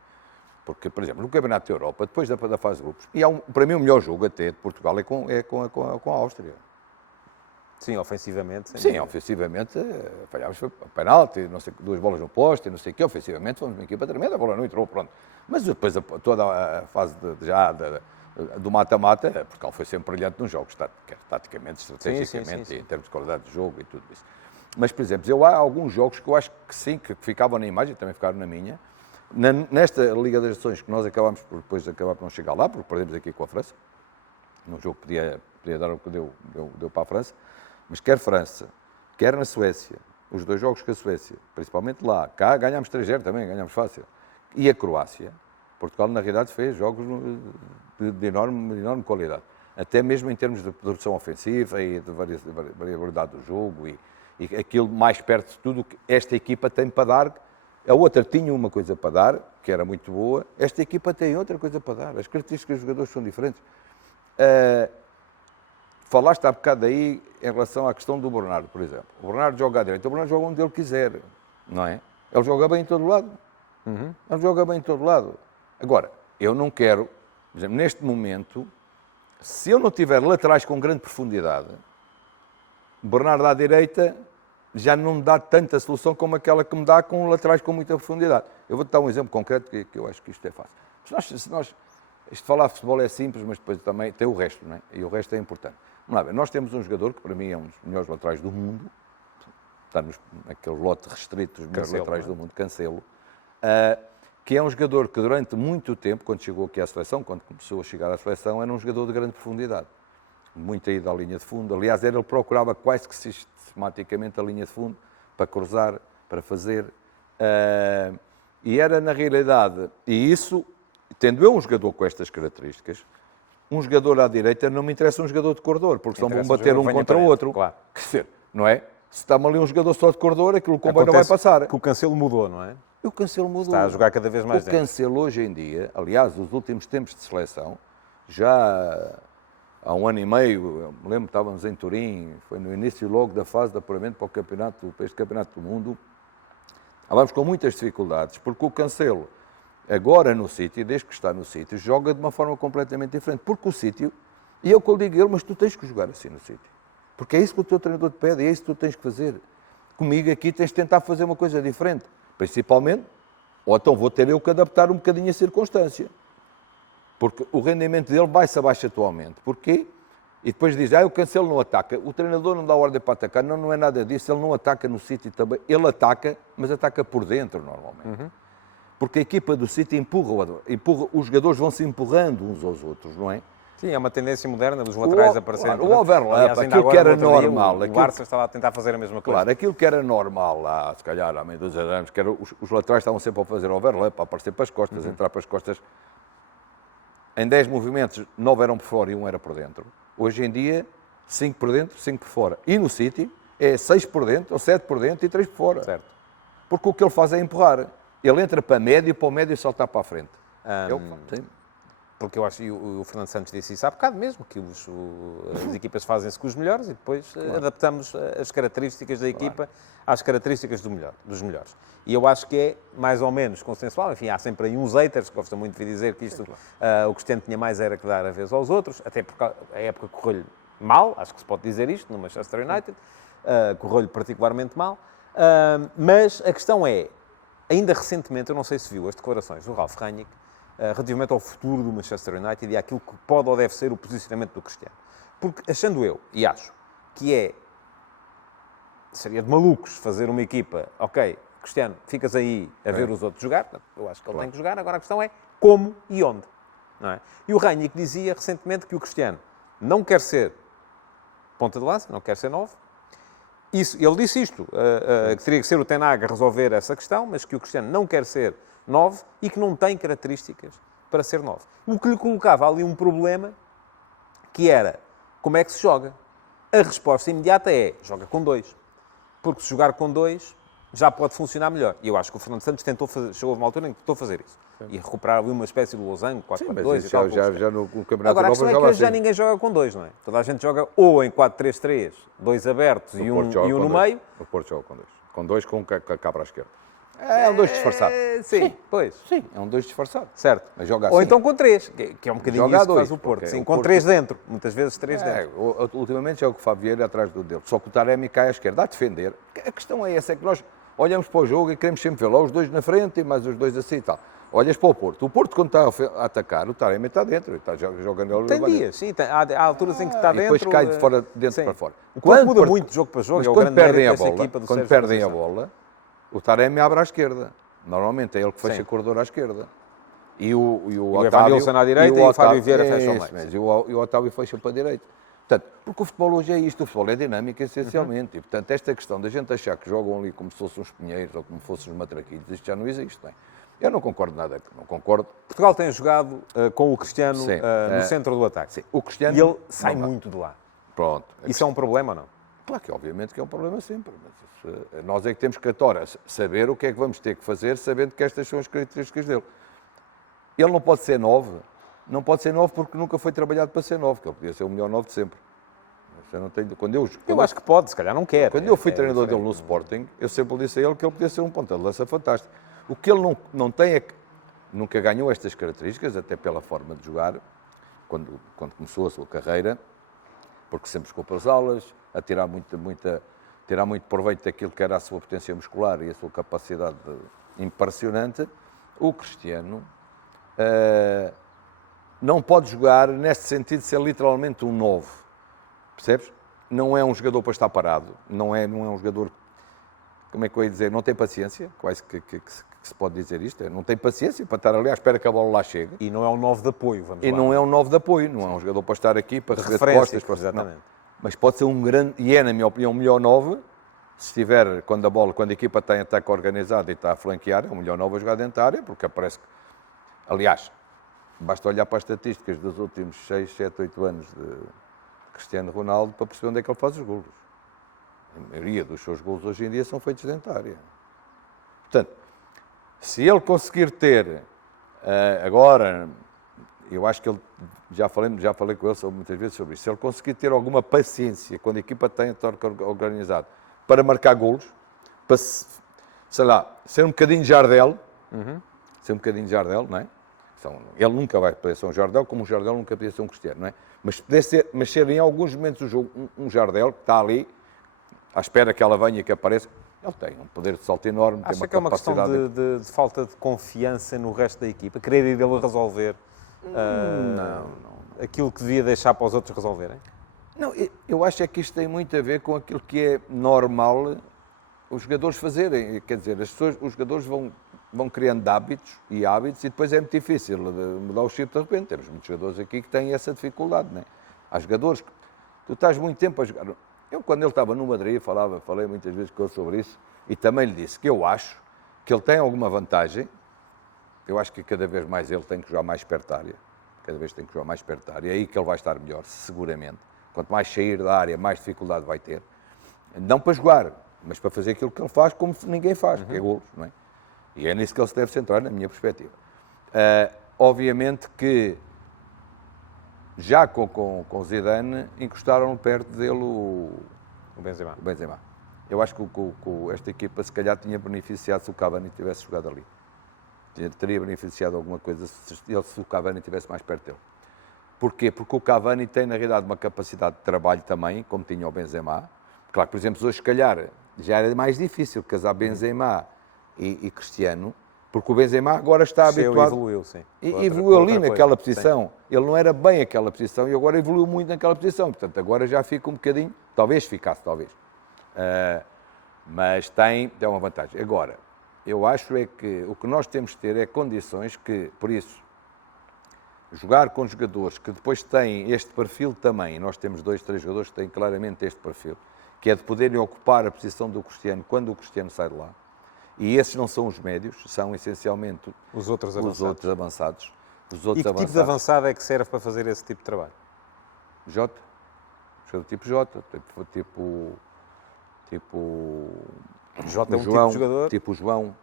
Porque, por exemplo, no Campeonato da Europa, depois da fase de grupos, e para mim o melhor jogo até de Portugal é com a Áustria. Sim, ofensivamente. Sim, ofensivamente falhámos o penalti, não sei, 2 bolas no poste, não sei o quê. Ofensivamente fomos uma equipa tremenda, a bola não entrou, pronto. Mas depois toda a fase do mata-mata, Portugal foi sempre brilhante nos jogos, taticamente, estrategicamente, sim. Em termos de qualidade de jogo e tudo isso. Mas, por exemplo, há alguns jogos que eu acho que sim, que ficavam na imagem, também ficaram na minha. Nesta Liga das Nações, que nós acabámos por depois acabar por não chegar lá, porque perdemos aqui com a França, num jogo que podia dar o que deu para a França, mas quer França, quer na Suécia, os 2 jogos com a Suécia, principalmente lá, cá ganhámos 3-0 também, ganhámos fácil, e a Croácia, Portugal na realidade fez jogos de enorme qualidade, até mesmo em termos de produção ofensiva e de variabilidade do jogo e aquilo mais perto de tudo que esta equipa tem para dar. A outra tinha uma coisa para dar, que era muito boa, esta equipa tem outra coisa para dar, as características dos jogadores são diferentes. Falaste há bocado aí em relação à questão do Bernardo, por exemplo. O Bernardo joga à direita, o Bernardo joga onde ele quiser, não é? Ele joga bem em todo lado. Ele joga bem em todo lado. Agora, eu não quero, por exemplo, neste momento, se eu não tiver laterais com grande profundidade, o Bernardo à direita já não me dá tanta solução como aquela que me dá com laterais com muita profundidade. Eu vou-te dar um exemplo concreto que eu acho que isto é fácil. Isto de falar de futebol é simples, mas depois também tem o resto, não é? E o resto é importante. Vamos lá ver, nós temos um jogador que para mim é um dos melhores laterais do mundo, está naquele lote restrito dos melhores laterais do mundo, Cancelo, que é um jogador que durante muito tempo, quando chegou aqui à seleção, quando começou a chegar à seleção, era um jogador de grande profundidade. Muita ida à linha de fundo. Aliás, ele procurava quase que sistematicamente a linha de fundo para cruzar, para fazer. E era, na realidade, e isso, tendo eu um jogador com estas características, um jogador à direita não me interessa um jogador de corredor, porque senão vão bater um contra o outro. Claro. Quer dizer, não é? Se está-me ali um jogador só de corredor, aquilo o comboio não vai passar. Que o Cancelo mudou, não é? E o Cancelo mudou. Está a jogar cada vez mais dentro. O Cancelo hoje em dia, aliás, os últimos tempos de seleção, já há 1 ano e meio, eu me lembro, estávamos em Turim, foi no início logo da fase de apuramento para este campeonato do mundo, estávamos com muitas dificuldades, porque o Cancelo, agora no City, desde que está no City, joga de uma forma completamente diferente, porque o City, e eu que lhe digo a ele, mas tu tens que jogar assim no City, porque é isso que o teu treinador te pede, é isso que tu tens que fazer. Comigo aqui tens de tentar fazer uma coisa diferente, principalmente, ou então vou ter eu que adaptar um bocadinho a circunstância. Porque o rendimento dele vai-se abaixo atualmente. Porquê? E depois diz, o Cancelo não ataca. O treinador não dá ordem para atacar. Não, não é nada disso. Ele não ataca no City também. Ele ataca, mas ataca por dentro, normalmente. Porque a equipa do City empurra, os jogadores vão se empurrando uns aos outros, não é? Sim, é uma tendência moderna dos laterais aparecerem. Claro, o overlap, aquilo que era normal. O Barça estava a tentar fazer a mesma coisa. Claro, aquilo que era normal lá, se calhar, há meia dúzia de anos, que era, os laterais estavam sempre a fazer overlap, a aparecer para as costas, entrar para as costas. Em 10 movimentos, 9 eram por fora e 1 era por dentro. Hoje em dia, 5 por dentro, 5 por fora. E no City, é 6 por dentro, ou 7 por dentro e 3 por fora. Certo. Porque o que ele faz é empurrar. Ele entra para o médio e saltar para a frente. Porque eu acho, e o Fernando Santos disse isso há bocado mesmo, que as equipas fazem-se com os melhores e depois adaptamos as características da equipa às características dos melhores. E eu acho que é mais ou menos consensual. Enfim, há sempre aí uns haters que gostam muito de dizer que isto, o Cristiano tinha mais era que dar a vez aos outros, até porque a época correu-lhe mal, acho que se pode dizer isto, no Manchester United, correu-lhe particularmente mal. Mas a questão é, ainda recentemente, eu não sei se viu as declarações do Ralf Rangnick, relativamente ao futuro do Manchester United e àquilo que pode ou deve ser o posicionamento do Cristiano. Porque achando eu, e acho, que seria de malucos fazer uma equipa, ok, Cristiano, ficas aí a ver os outros jogar, eu acho que ele tem que jogar, agora a questão é como e onde. Não é? E o Rangnick dizia recentemente que o Cristiano não quer ser ponta de lança, não quer ser 9, Ele disse isto, que teria que ser o Ten Hag a resolver essa questão, mas que o Cristiano não quer ser 9 e que não tem características para ser 9. O que lhe colocava ali um problema, que era, como é que se joga? A resposta imediata é, joga com 2. Porque se jogar com 2, já pode funcionar melhor. E eu acho que o Fernando Santos chegou a uma altura em que tentou fazer isso. E recuperar ali uma espécie de losango, 4-4-2 e tal. Já no Campeonato Agora, a questão é que hoje assim. já ninguém joga com 2, não é? Toda a gente joga ou em 4-3-3, 2 abertos e um no meio. O Porto joga com 2. Com 2 com cabra à esquerda. É um 2 disfarçado. Sim, pois. Sim, é um 2 disfarçado. Certo. Mas joga assim. Ou então com 3, que é um bocadinho Joga isso que a faz dois, o Porto. porque Sim, o com Porto- 3 dentro. Muitas vezes 3 dentro. Ultimamente joga o Fábio Vieira atrás dele. Só que o Taremi cai à esquerda a defender. A questão é essa, é que nós olhamos para o jogo e queremos sempre ver lá os 2 na frente e mais os 2 assim e tal. Olhas para o Porto. O Porto, quando está a atacar, o Taremi está dentro. Está jogando ele. Tem dias, sim. Há alturas em que está E dentro. depois cai de fora, dentro sim. para fora. O Porto muda muito de jogo para jogo. Mas é o quando grande perdem mérito a dessa bola, equipa do quando Sérgio perdem a Conceição. bola, o Taremi abre à esquerda. Normalmente é ele que fecha Sim. o corredor à esquerda. E o Evan Otávio... Nilsson à direita e o Fábio Vieira fecha ao meio. Isso mesmo, e o Otávio fecha para a direita. Portanto, porque o futebol hoje é isto, o futebol é dinâmico essencialmente. E, portanto, esta questão da gente achar que jogam ali como se fossem uns pinheiros ou como se fossem uns matraquilhos, isto já não existe. Não é? Eu não concordo nada, não concordo. Portugal tem jogado com o Cristiano Sim. no centro do ataque. Sim. O Cristiano... E ele sai não dá. muito de lá. Pronto. Isso é um problema ou não? Claro que obviamente que é um problema sempre, mas nós é que temos que agora saber o que é que vamos ter que fazer, sabendo que estas são as características dele. Ele não pode ser 9, não pode ser 9 porque nunca foi trabalhado para ser 9, que ele podia ser o melhor 9 de sempre. Mas eu não tenho, Eu acho que pode, se calhar não quer. Quando eu fui treinador dele no Sporting, eu sempre disse a ele que ele podia ser um ponta de lança fantástico. O que ele não tem é que nunca ganhou estas características, até pela forma de jogar, quando começou a sua carreira, porque sempre ficou para as aulas, a tirar muito proveito daquilo que era a sua potência muscular e a sua capacidade impressionante. O Cristiano não pode jogar neste sentido de ser literalmente um 9, percebes? Não é um jogador para estar parado, não é um jogador, como é que eu ia dizer, não tem paciência, quase que se pode dizer isto, não tem paciência para estar ali à espera que a bola lá chegue. E não é um 9 de apoio, vamos lá. E não é um 9 de apoio, não é um jogador para estar aqui, para De receber de referência, costas. exatamente. Não. Mas pode ser um grande, e é, na minha opinião, o melhor 9, se estiver, quando a equipa tem ataque organizado e está a flanquear, é o melhor 9 a jogar dentro da área, porque aparece que, aliás, basta olhar para as estatísticas dos últimos 6, 7, 8 anos de Cristiano Ronaldo para perceber onde é que ele faz os golos. A maioria dos seus golos hoje em dia são feitos dentro da área. Portanto, se ele conseguir ter, agora, eu acho que ele, já falei com ele muitas vezes sobre isso, se ele conseguir ter alguma paciência quando a equipa tem ataque organizado para marcar golos, para, sei lá, ser um bocadinho Jardel, ser um bocadinho Jardel, não é? Ele nunca vai poder ser um Jardel, como um Jardel nunca podia ser um Cristiano, não é? Mas ser em alguns momentos do jogo um Jardel que está ali, à espera que ela venha e que apareça, ele tem um poder de salto enorme, tem Acha uma que é uma questão capacidade... de falta de confiança no resto da equipa? Querer ir ele resolver aquilo que devia deixar para os outros resolverem? Não, eu acho é que isto tem muito a ver com aquilo que é normal os jogadores fazerem. Quer dizer, os jogadores vão criando hábitos e depois é muito difícil mudar o chip de repente. Temos muitos jogadores aqui que têm essa dificuldade, não é? Há jogadores que tu estás muito tempo a jogar. Eu, quando ele estava no Madrid, falei muitas vezes com ele sobre isso e também lhe disse que eu acho que ele tem alguma vantagem. Eu acho que cada vez mais ele tem que jogar mais perto da área. Cada vez tem que jogar mais perto da área. É aí que ele vai estar melhor, seguramente. Quanto mais sair da área, mais dificuldade vai ter. Não para jogar, mas para fazer aquilo que ele faz como ninguém faz, que é golos, não é? E é nisso que ele se deve centrar, na minha perspectiva. Obviamente que já com o Zidane encostaram perto dele o Benzema. Eu acho que esta equipa se calhar tinha beneficiado se o Cavani tivesse jogado ali. Teria beneficiado alguma coisa se o Cavani estivesse mais perto dele. Porquê? Porque o Cavani tem, na realidade, uma capacidade de trabalho também, como tinha o Benzema. Claro que, por exemplo, hoje, se calhar, já era mais difícil casar Benzema e Cristiano, porque o Benzema agora está habituado... Evoluiu, sim. Evoluiu ali naquela posição. Sim. Ele não era bem aquela posição e agora evoluiu muito naquela posição. Portanto, agora já fica um bocadinho... Talvez ficasse. Mas tem uma vantagem. Agora, eu acho é que o que nós temos de ter é condições que, por isso, jogar com jogadores que depois têm este perfil também, nós temos 2, 3 jogadores que têm claramente este perfil, que é de poderem ocupar a posição do Cristiano quando o Cristiano sai de lá. E esses não são os médios, são essencialmente Os outros avançados. E que tipo de avançado é que serve para fazer esse tipo de trabalho? J. Jogador tipo J, J é um tipo de jogador. Tipo o João.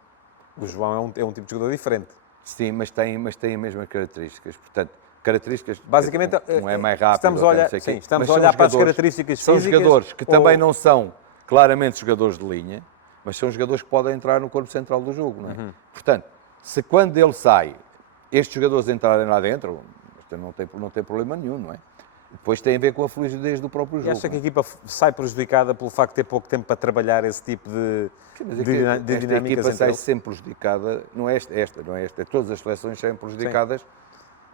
O João é um tipo de jogador diferente. Sim, mas tem as mesmas características. Portanto, características. Basicamente, não é mais rápido. estamos a olhar, estamos a olhar para as características físicas. São jogadores que também ou... não são claramente jogadores de linha, mas são jogadores que podem entrar no corpo central do jogo. Não é? Portanto, se quando ele sai, estes jogadores entrarem lá dentro, não tem problema nenhum, não é? Depois tem a ver com a fluidez do próprio jogo. E acha que a equipa sai prejudicada pelo facto de ter pouco tempo para trabalhar esse tipo de dinâmicas? A equipa sai sempre prejudicada, não é esta. Todas as seleções saem prejudicadas,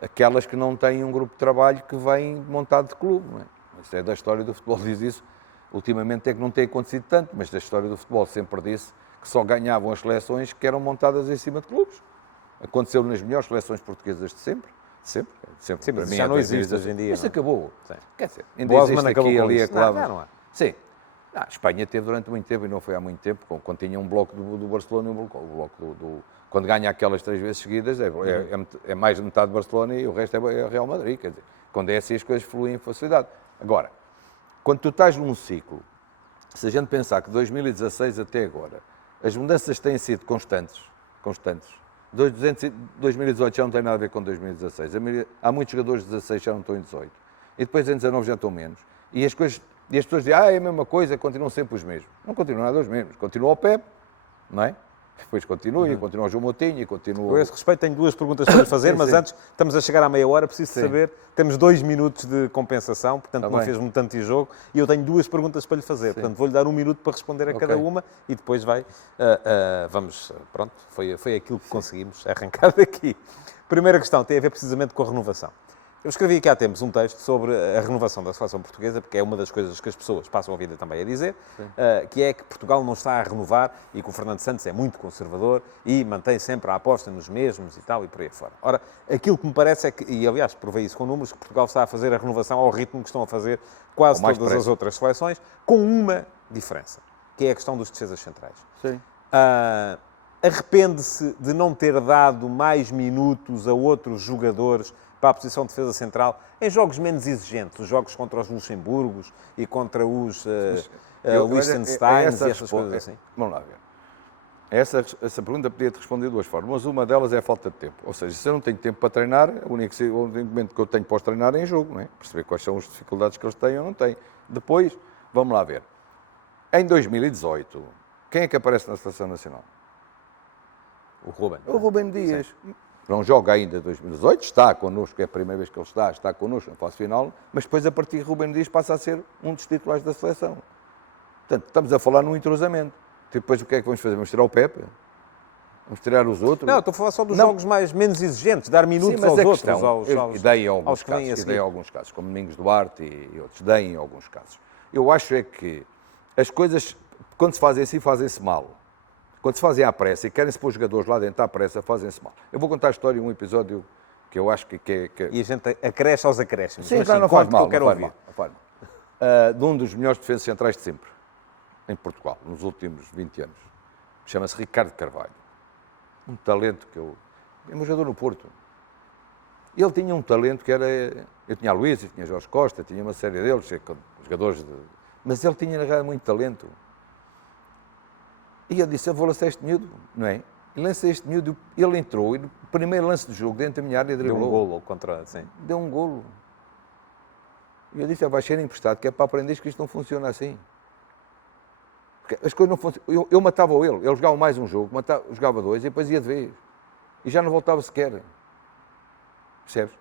aquelas que não têm um grupo de trabalho que vem montado de clube. Não é? Isso é da história do futebol, diz isso. Ultimamente é que não tem acontecido tanto, mas da história do futebol sempre disse que só ganhavam as seleções que eram montadas em cima de clubes. Aconteceu nas melhores seleções portuguesas de sempre. Sempre. Sim, mas já não existe hoje em dia. Isso acabou. Sim. Quer dizer, ainda existe aqui, ali, a clave. Não há. Sim. A Espanha teve durante muito tempo, e não foi há muito tempo, quando tinha um bloco do Barcelona e um bloco quando ganha aquelas 3 vezes seguidas, é mais de metade de Barcelona e o resto é Real Madrid. Quer dizer, quando é assim as coisas fluem em facilidade. Agora, quando tu estás num ciclo, se a gente pensar que 2016 até agora, as mudanças têm sido constantes, 2018 já não tem nada a ver com 2016. Há muitos jogadores de 16 já não estão em 18. E depois em 19 já estão menos. E as pessoas dizem, é a mesma coisa, continuam sempre os mesmos. Não continuam nada os mesmos. Continua o Pepe, não é? Depois continua o João Moutinho e continua... Por esse respeito, tenho 2 perguntas para lhe fazer, mas antes, estamos a chegar à meia hora, preciso saber, temos 2 minutos de compensação, portanto não fez-me tanto jogo, e eu tenho 2 perguntas para lhe fazer, portanto vou-lhe dar 1 minuto para responder a cada uma, e depois foi aquilo que conseguimos arrancar daqui. Primeira questão tem a ver precisamente com a renovação. Eu escrevi aqui há tempos um texto sobre a renovação da seleção portuguesa, porque é uma das coisas que as pessoas passam a vida também a dizer, que é que Portugal não está a renovar e que o Fernando Santos é muito conservador e mantém sempre a aposta nos mesmos e tal, e por aí fora. Ora, aquilo que me parece é que, e aliás provei isso com números, que Portugal está a fazer a renovação ao ritmo que estão a fazer quase todas as outras seleções, com uma diferença, que é a questão dos defesas centrais. Sim. Arrepende-se de não ter dado mais minutos a outros jogadores para a posição de defesa central em jogos menos exigentes, os jogos contra os Luxemburgos e contra os Liechtenstein e essas coisas assim? Vamos lá ver. Essa pergunta podia-te responder de 2 formas. Uma delas é a falta de tempo. Ou seja, se eu não tenho tempo para treinar, o único momento que eu tenho para os treinar é em jogo, não é? Perceber quais são as dificuldades que eles têm ou não têm. Depois, vamos lá ver. Em 2018, quem é que aparece na Seleção Nacional? O Ruben. O Ruben Dias. Sim. Não joga ainda 2018, está connosco, é a primeira vez que ele está connosco na fase final, mas depois a partir de Ruben Dias passa a ser um dos titulares da seleção. Portanto, estamos a falar num entrosamento. Depois o que é que vamos fazer? Vamos tirar o Pepe? Vamos tirar os outros? Não, estou a falar só dos jogos menos exigentes, dar minutos aos outros. Dei em alguns casos, como Domingos Duarte e outros, dei em alguns casos. Eu acho é que as coisas, quando se fazem assim, fazem-se mal. Quando se fazem à pressa e querem-se pôr os jogadores lá dentro à pressa, fazem-se mal. Eu vou contar a história de um episódio que eu acho que... E a gente acresce aos acréscimos. Sim, não faz mal, de um dos melhores defesas centrais de sempre, em Portugal, nos últimos 20 anos. Chama-se Ricardo Carvalho. Um talento que eu... É um jogador no Porto. Ele tinha um talento que era... Eu tinha a Luís, eu tinha Jorge Costa, tinha uma série deles, jogadores de... Mas ele tinha, na realidade, muito talento. E eu disse, eu vou lançar este miúdo, não é? E lancei este miúdo, ele entrou, e no primeiro lance do jogo, dentro da minha área, driblou. Deu um golo contra, sim. Deu um golo. E eu disse, vai ser emprestado, que é para aprender que isto não funciona assim. Porque as coisas não funcionam. Eu matava ele jogava mais um jogo, jogava 2, e depois ia de vez. E já não voltava sequer. Percebes?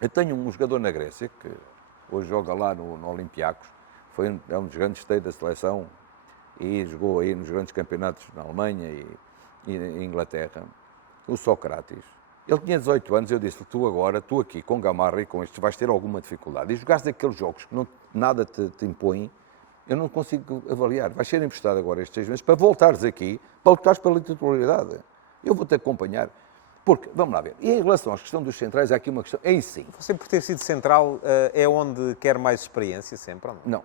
Eu tenho um jogador na Grécia, que hoje joga lá no Olympiacos, é um dos grandes esteios da seleção, e jogou aí nos grandes campeonatos na Alemanha e Inglaterra, o Sócrates. Ele tinha 18 anos, eu disse-lhe, tu aqui, com Gamarra e com estes, vais ter alguma dificuldade. E jogares aqueles jogos que nada te impõe, eu não consigo avaliar. Vais ser emprestado agora estes 6 meses para voltares aqui, para lutares pela titularidade. Eu vou-te acompanhar. Porque, vamos lá ver, e em relação à questão dos centrais, há aqui uma questão, aí sim. Você, por ter sido central, é onde quer mais experiência sempre, ou não? Não.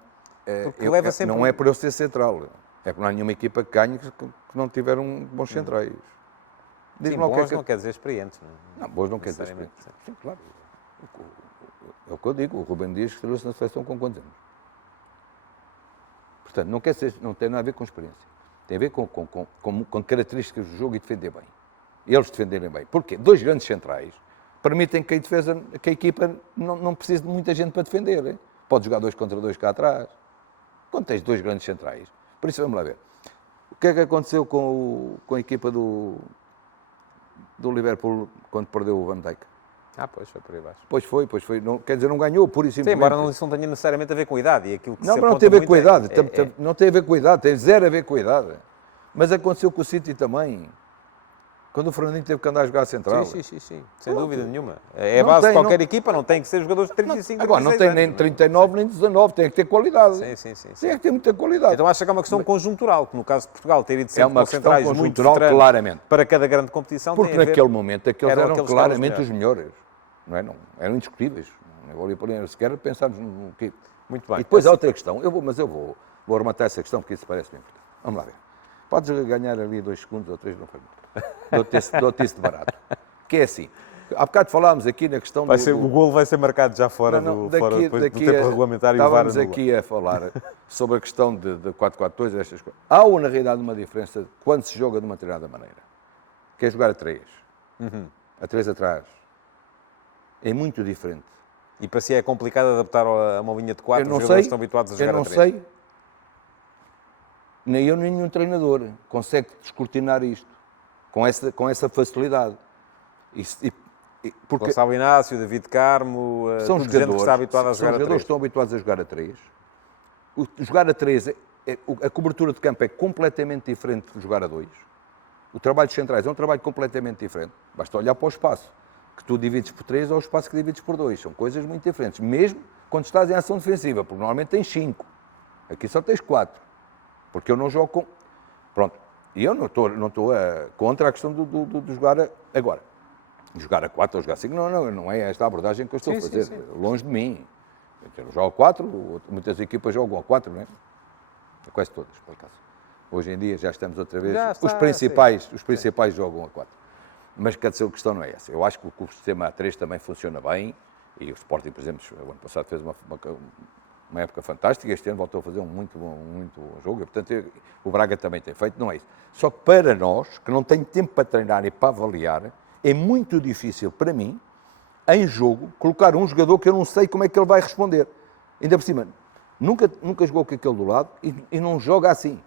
Porque leva sempre... Não é por eu ser central. É porque não há nenhuma equipa que ganhe que não tiver bons centrais. Sim, bons não quer dizer experientes. Não, bons não quer dizer experientes. Sim, claro. É o que eu digo. O Rubem Dias estreou-se na seleção com quantos anos? Portanto, não tem nada a ver com experiência. Tem a ver com características do jogo e defender bem. Eles defenderem bem. Porquê? Dois grandes centrais permitem que a equipa não precise de muita gente para defender. Hein? Pode jogar 2 contra 2 cá atrás. Quando tens dois grandes centrais. Por isso, vamos lá ver. O que é que aconteceu com a equipa do Liverpool quando perdeu o Van Dijk? Pois, foi por aí baixo. Pois foi. Não, quer dizer, não ganhou, pura e Sim, simplesmente. embora isso não tenha necessariamente a ver com a idade. E aquilo que Não tem a ver com a idade. Não tem a ver com a idade, tem zero a ver com a idade. Mas aconteceu com o City também. Quando o Fernandinho teve que andar a jogar a central. Sim. Sem dúvida nenhuma. É a base de qualquer equipa, não tem que ser jogadores de 35, Agora, não tem nem 39 nem 19, tem que ter qualidade. Sim. Tem que ter muita qualidade. Então acho que é uma questão conjuntural, que no caso de Portugal ter ido É sempre uma com questão centrais muito conjuntural, veteranos claramente. para cada grande competição. Porque tem a ver... naquele momento aqueles eram eram aqueles claramente caras os melhores. Não, eram indiscutíveis. Não vou ali sequer pensarmos no quê. Muito bem. E depois há outra questão. Eu vou arrematar essa questão porque isso parece-me importante. Vamos lá ver. Podes ganhar ali 2 segundos ou 3, não foi muito. Dou-te isso de barato. Que é assim. Há bocado falámos aqui na questão O golo vai ser marcado já fora do tempo regulamentar e o VAR estávamos aqui a falar sobre a questão de 4-4-2 e estas coisas. Há, na realidade, uma diferença quando se joga de uma determinada maneira. Que é jogar a 3. A 3 atrás. É muito diferente. E para si é complicado adaptar a uma linha de 4, os jogadores estão habituados a jogar a 3. Eu não sei. Nem eu, nem nenhum treinador consegue descortinar isto com essa facilidade. Porque Gonçalo Inácio, David Carmo, são gente que está habituada a jogar a 3. São jogadores que estão habituados a jogar a 3. Jogar a 3, a cobertura de campo é completamente diferente de jogar a 2. O trabalho dos centrais é um trabalho completamente diferente. Basta olhar para o espaço que tu divides por 3 ou o espaço que divides por 2. São coisas muito diferentes. Mesmo quando estás em ação defensiva, porque normalmente tens 5. Aqui só tens 4. Porque eu não jogo com... Pronto. E eu não estou contra a questão de jogar agora. Jogar a 4 ou jogar a 5, não é esta a abordagem que eu estou a fazer. Sim. Longe de mim. Eu jogo a 4, muitas equipas jogam a 4, não é? Quase todas, por acaso. Hoje em dia já estamos outra vez... Os principais jogam a 4. Mas quer dizer, a questão não é essa. Eu acho que o sistema A3 também funciona bem. E o Sporting, por exemplo, o ano passado fez uma época fantástica, este ano voltou a fazer um muito bom jogo, e, portanto, o Braga também tem feito, não é isso. Só que para nós, que não tenho tempo para treinar e para avaliar, é muito difícil para mim, em jogo, colocar um jogador que eu não sei como é que ele vai responder. Ainda por cima, nunca jogou com aquele do lado e não joga assim.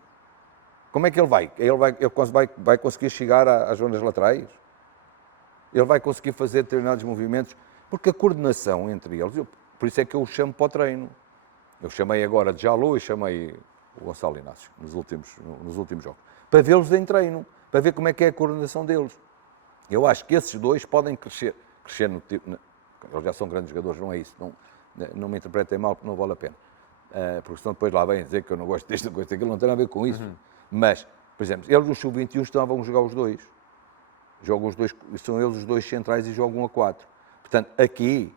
Como é que ele vai? Ele vai conseguir chegar às zonas laterais? Ele vai conseguir fazer determinados movimentos? Porque a coordenação entre eles, por isso é que eu o chamo para o treino. Eu chamei agora de Jalou e chamei o Gonçalo Inácio nos últimos jogos. Para vê-los em treino, para ver como é que é a coordenação deles. Eu acho que esses dois podem crescer no tipo... Eles já são grandes jogadores, não é isso. Não me interpretem mal, porque não vale a pena. Porque senão depois lá vêm dizer que eu não gosto disto, não gosto daquilo, não tem nada a ver com isso. Mas, por exemplo, eles no Sub-21 estavam a jogar os dois. Jogam os dois, são eles os dois centrais e jogam a 4. Portanto, aqui,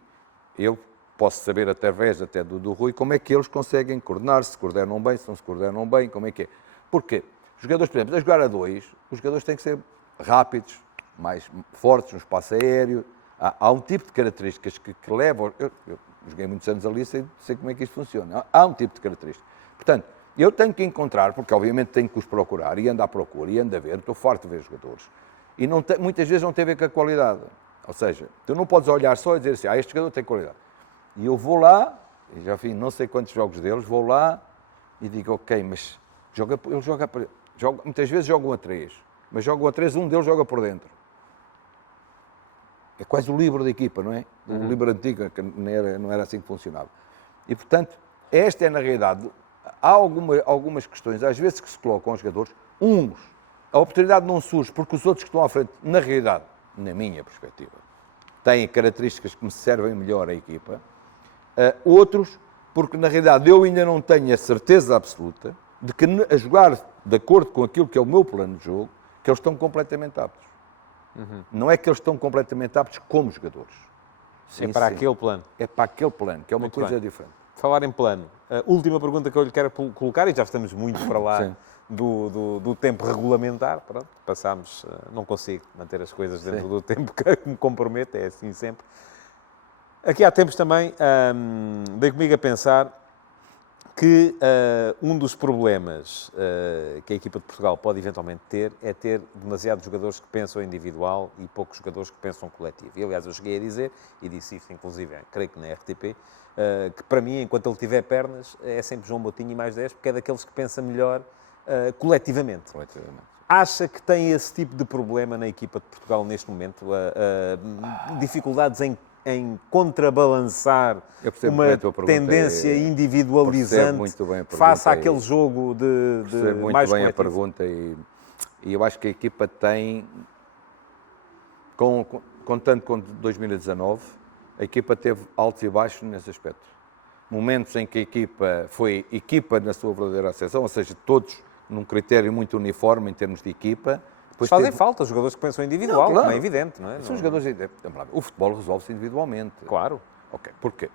eu posso saber através até do Rui como é que eles conseguem coordenar-se, se coordenam bem, se não se coordenam bem, como é que é. Porque os jogadores, por exemplo, a jogar a 2, os jogadores têm que ser rápidos, mais fortes no espaço aéreo. Há um tipo de características que levam... Eu joguei muitos anos ali, sei como é que isto funciona. Há um tipo de características. Portanto, eu tenho que encontrar, porque obviamente tenho que os procurar, e ando à procura, e ando a ver, estou farto de ver jogadores. E muitas vezes não tem a ver com a qualidade. Ou seja, tu não podes olhar só e dizer assim, este jogador tem qualidade. E eu vou lá, e já fiz não sei quantos jogos deles, vou lá e digo, ok, mas muitas vezes jogam a 3, mas jogam a 3, um deles joga por dentro. É quase o livro da equipa, não é? O livro antigo, que não era assim que funcionava. E, portanto, esta é, na realidade, há algumas questões, às vezes, que se colocam aos jogadores, a oportunidade não surge porque os outros que estão à frente, na realidade, na minha perspectiva, têm características que me servem melhor à equipa. Outros, porque, na realidade, eu ainda não tenho a certeza absoluta de que, a jogar de acordo com aquilo que é o meu plano de jogo, que eles estão completamente aptos. Não é que eles estão completamente aptos como jogadores. Sim, é para aquele plano. É para aquele plano, que é uma Muito coisa bem. diferente. Falar em plano. A última pergunta que eu lhe quero colocar, e já estamos muito para lá Sim. do tempo regulamentar. Pronto, passámos, não consigo manter as coisas dentro do tempo que me comprometo, é assim sempre. Aqui há tempos também, dei comigo a pensar que um dos problemas que a equipa de Portugal pode eventualmente ter é ter demasiados jogadores que pensam individual e poucos jogadores que pensam coletivo. E, aliás, eu cheguei a dizer, e disse isto inclusive, creio que na RTP, que para mim, enquanto ele tiver pernas, é sempre João Moutinho e mais 10, porque é daqueles que pensa melhor coletivamente. Acha que tem esse tipo de problema na equipa de Portugal neste momento? Dificuldades em contrabalançar uma tendência individualizante face àquele jogo de muito mais bem coletivo? a pergunta e eu acho que a equipa tem, contando com 2019, a equipa teve altos e baixos nesse aspecto. Momentos em que a equipa foi equipa na sua verdadeira acessão, ou seja, todos num critério muito uniforme em termos de equipa. Mas fazem falta os jogadores que pensam individual, Não, claro. como é evidente, não é? São jogadores. O futebol resolve-se individualmente. Claro. Ok. Porquê?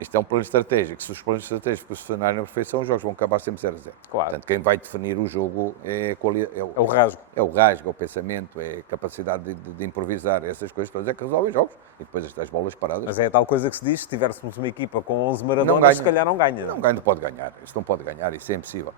Isto é um plano estratégico. Se os planos estratégicos funcionarem na perfeição, os jogos vão acabar sempre 0-0. Claro. Portanto, quem vai definir o jogo é o rasgo. É o rasgo, é o pensamento, é a capacidade de improvisar. Essas coisas todas é que resolvem jogos. E depois as bolas paradas. Mas é a tal coisa que se diz, se tivéssemos uma equipa com 11 Maradonas, se calhar não ganha. Não ganha, não pode ganhar. Isso não pode ganhar, isso é impossível.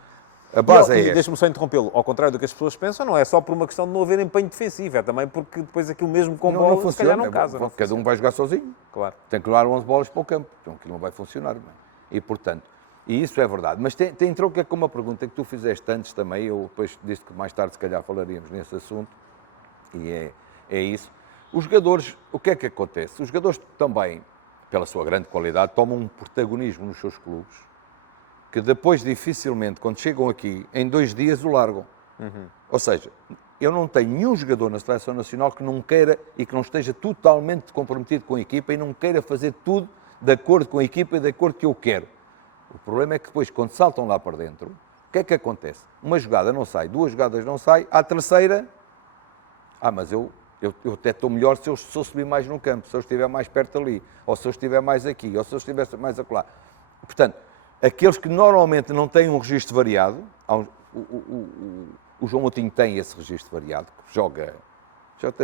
A base é esta. Deixa-me só interrompê-lo. Ao contrário do que as pessoas pensam, não é só por uma questão de não haver empenho defensivo, é também porque depois aquilo mesmo com bola, se calhar não casa. Cada um vai jogar sozinho. Claro. Tem que levar 11 bolas para o campo, então aquilo não vai funcionar. Não é? E, portanto, isso é verdade. Mas tem troca com uma pergunta que tu fizeste antes também, eu depois disse que mais tarde se calhar falaríamos nesse assunto, e é isso. Os jogadores, o que é que acontece? Os jogadores também, pela sua grande qualidade, tomam um protagonismo nos seus clubes, que depois dificilmente, quando chegam aqui, em 2 dias o largam. Ou seja, eu não tenho nenhum jogador na Seleção Nacional que não queira e que não esteja totalmente comprometido com a equipa e não queira fazer tudo de acordo com a equipa e de acordo com o que eu quero. O problema é que depois, quando saltam lá para dentro, o que é que acontece? Uma jogada não sai, 2 jogadas não sai, à terceira, mas eu até estou melhor se eu subir mais no campo, se eu estiver mais perto ali, ou se eu estiver mais aqui, ou se eu estiver mais acolá. Portanto, aqueles que normalmente não têm um registro variado, o João Moutinho tem esse registro variado, que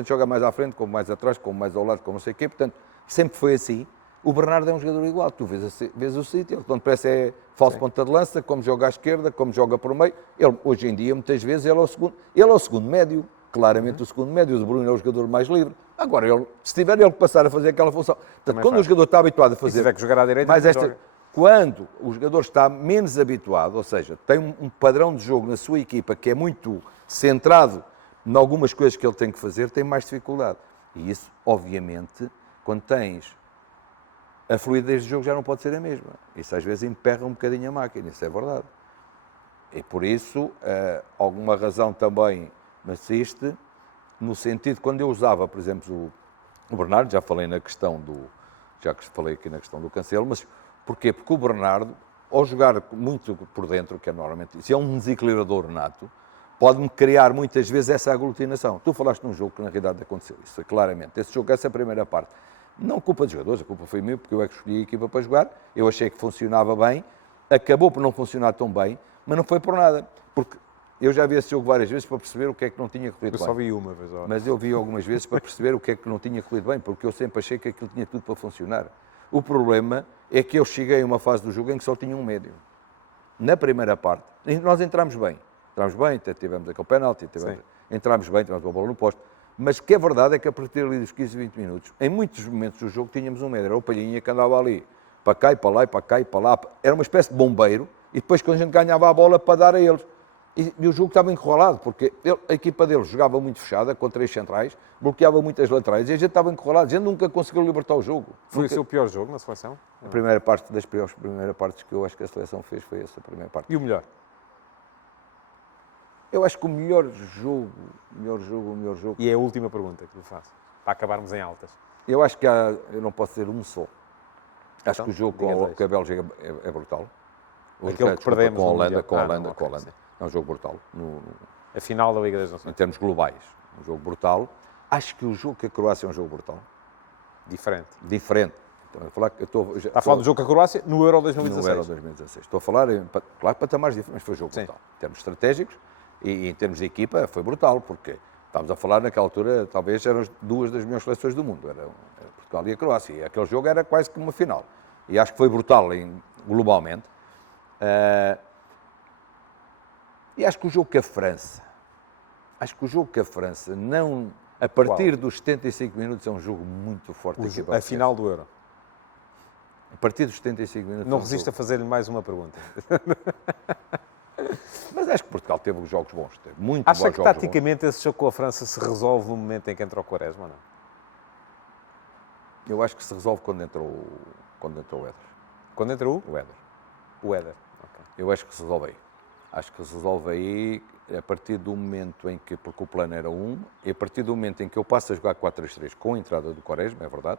joga mais à frente, como mais atrás, como mais ao lado, como não sei o quê, portanto, sempre foi assim. O Bernardo é um jogador igual, tu vês o sítio, quando parece é falso ponta de lança, como joga à esquerda, como joga por meio. Ele, hoje em dia, muitas vezes, ele é o segundo médio, claramente o segundo médio, o de Bruno é o jogador mais livre. Agora, se tiver ele que passar a fazer aquela função, portanto, quando o jogador está habituado a fazer... Se tiver que jogar à direita, mas quando o jogador está menos habituado, ou seja, tem um padrão de jogo na sua equipa que é muito centrado em algumas coisas que ele tem que fazer, tem mais dificuldade. E isso, obviamente, quando tens a fluidez do jogo já não pode ser a mesma. Isso às vezes emperra um bocadinho a máquina, isso é verdade. E por isso, alguma razão também me assiste, no sentido, quando eu usava, por exemplo, o Bernardo, já falei aqui na questão do Cancelo, mas porquê? Porque o Bernardo, ao jogar muito por dentro, que é normalmente isso, é um desequilibrador nato, pode-me criar muitas vezes essa aglutinação. Tu falaste num jogo que na realidade aconteceu isso, claramente. Esse jogo, essa é a primeira parte. Não culpa dos jogadores, a culpa foi minha, porque eu é que escolhi a equipa para jogar, eu achei que funcionava bem, acabou por não funcionar tão bem, mas não foi por nada, porque eu já vi esse jogo várias vezes para perceber o que é que não tinha corrido bem. Eu só vi uma vez. Mas eu vi algumas vezes para perceber o que é que não tinha corrido bem, porque eu sempre achei que aquilo tinha tudo para funcionar. O problema é que eu cheguei a uma fase do jogo em que só tinha um médio. Na primeira parte, nós entramos bem, até tivemos aquele penalti, entramos bem, tivemos uma bola no posto. Mas o que é verdade é que a partir ali dos 15, 20 minutos, em muitos momentos do jogo tínhamos um médio, era o Palhinha que andava ali, para cá e para lá, e para cá e para lá, era uma espécie de bombeiro, e depois quando a gente ganhava a bola para dar a eles. E o jogo estava encurralado, porque a equipa deles jogava muito fechada, com 3 centrais, bloqueava muitas laterais, e a gente estava encurralado, a gente nunca conseguiu libertar o jogo. Foi o seu pior jogo na seleção? A primeira parte, das piores primeiras partes que eu acho que a seleção fez, foi essa primeira parte. E o melhor? Eu acho que o melhor jogo... E é a última pergunta que lhe faço, para acabarmos em altas. Eu acho que eu não posso dizer um só. Acho Então, que o jogo com a Bélgica é brutal. Aquele que perdemos com a Holanda. Sim. É um jogo brutal. A final da Liga das Nações. Em termos globais. Um jogo brutal. Acho que o jogo com a Croácia é um jogo brutal. Diferente. Em Estamos a falar que Está a falar do jogo com a Croácia no Euro no 2016. Euro 2016. Estou a falar, claro, patamares diferentes, mas foi um jogo Sim. brutal. Em termos estratégicos e em termos de equipa, foi brutal, porque estávamos a falar naquela altura, talvez eram duas das melhores seleções do mundo, era Portugal e a Croácia. E aquele jogo era quase que uma final. E acho que foi brutal globalmente. E acho que o jogo com a França, não, a partir dos 75 minutos, é um jogo muito forte. Da equipa A final do Euro. A partir dos 75 minutos. Não é um resisto a jogo. fazer-lhe mais uma pergunta. Mas acho que Portugal teve jogos bons, teve muito Acha bons que jogos taticamente esse jogo com a França se resolve no momento em que entra o Quaresma ou não? bons. Eu acho que se resolve quando entrou o Éder. Quando entra o O Éder. Éder. Ok. Eu acho que se resolve aí. Acho que se resolve aí a partir do momento em que, porque o plano era e a partir do momento em que eu passo a jogar 4-3-3 com a entrada do Quaresma, é verdade,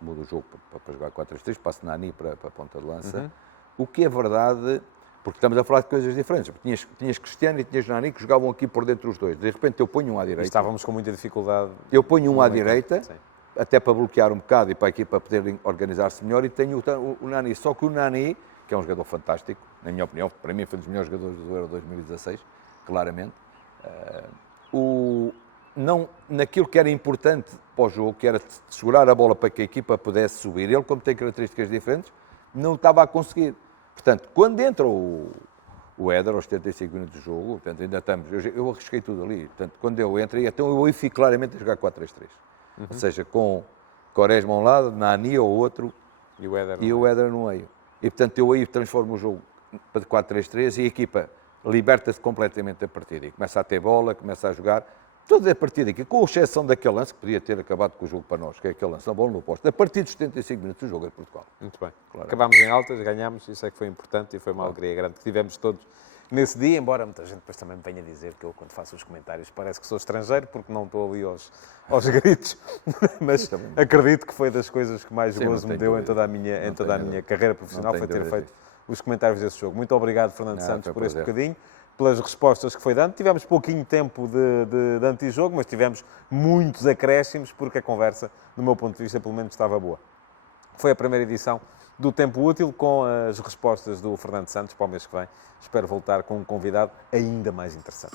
mudo o jogo para jogar 4-3-3, passo Nani para a ponta de lança, o que é verdade, porque estamos a falar de coisas diferentes. Tinhas Cristiano e tinhas Nani que jogavam aqui por dentro os dois. De repente eu ponho um à E direita. estávamos com muita dificuldade. Eu ponho um à no direita, sim. até para bloquear um bocado e para a equipa poder organizar-se melhor, e tenho o Nani. Só que o Nani, que é um jogador fantástico, na minha opinião, para mim foi um dos melhores jogadores do Euro 2016, claramente, naquilo que era importante para o jogo, que era segurar a bola para que a equipa pudesse subir, ele, como tem características diferentes, não estava a conseguir. Portanto, quando entra o Éder, aos 75 minutos do jogo, portanto, ainda estamos, eu arrisquei tudo ali, portanto, quando eu entro, então eu aí fico claramente a jogar 4-3-3. Ou seja, com Quaresma a um lado, Nani ao outro E o Éder. e o Éder no meio. E, portanto, eu aí transformo o jogo para 4-3-3 e a equipa liberta-se completamente da partida e começa a ter bola, começa a jogar. Toda a partida aqui, com exceção daquele lance que podia ter acabado com o jogo para nós, que é aquele lance, a bola no posto. A partir dos 75 minutos o jogo é Portugal. Muito bem. Claro. Acabámos em altas, ganhámos, isso é que foi importante e foi uma alegria grande que tivemos todos nesse dia, embora muita gente depois também me venha dizer que eu, quando faço os comentários, parece que sou estrangeiro, porque não estou ali aos gritos, mas acredito que foi das coisas que mais Sim, gozo não me tenho deu em dúvida. toda a minha, Não tenho minha dúvida. carreira profissional, Não foi tenho ter dúvida feito os comentários desse jogo. Muito obrigado, Fernando Não, Santos, foi um por este prazer. bocadinho, pelas respostas que foi dando. Tivemos pouquinho tempo de antijogo, mas tivemos muitos acréscimos, porque a conversa, do meu ponto de vista, pelo menos estava boa. Foi a primeira edição do Tempo Útil, com as respostas do Fernando Santos para o mês que vem. Espero voltar com um convidado ainda mais interessante.